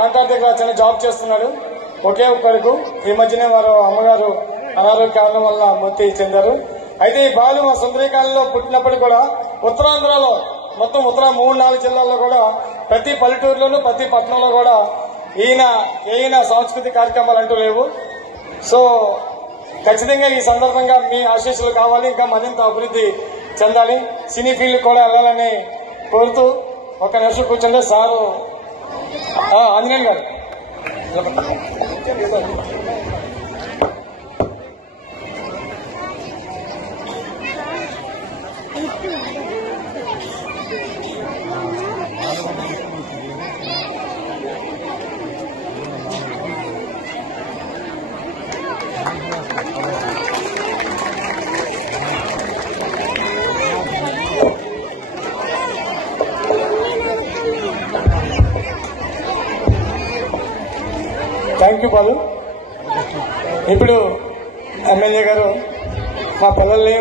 Contract దగ్గర చిన్న job చేస్తున్నాడు. ఒకే ఒక్కడుకు. ఈ మధ్యనే వారు అమ్మగారు అనారోగ్య కారణం వల్ల మృతి చెందారు. అయితే ఈ బాలు మా సుందరీకాలంలో పుట్టినప్పటికీ కూడా ఉత్తరాంధ్రలో మొత్తం ఉత్తర 3-4 జిల్లాల్లో కూడా ప్రతి పల్లెటూరులోనూ ప్రతి పట్టణంలో కూడా ఈయన సాంస్కృతిక కార్యక్రమాలు అంటూ లేవు. సో ఖచ్చితంగా ఈ సందర్భంగా మీ ఆశీస్సులు కావాలి. ఇంకా మరింత అభివృద్ధి చెందాలి. సినీ ఫీల్డ్ కూడా వెళ్ళాలని కోరుతూ ఒక నిమిషం కూర్చుంటే సారు ఆంజనేయులు గారు. Thank you Balu. ఇప్పుడు ఎమ్మెల్యే గారు మా పిల్లల్ని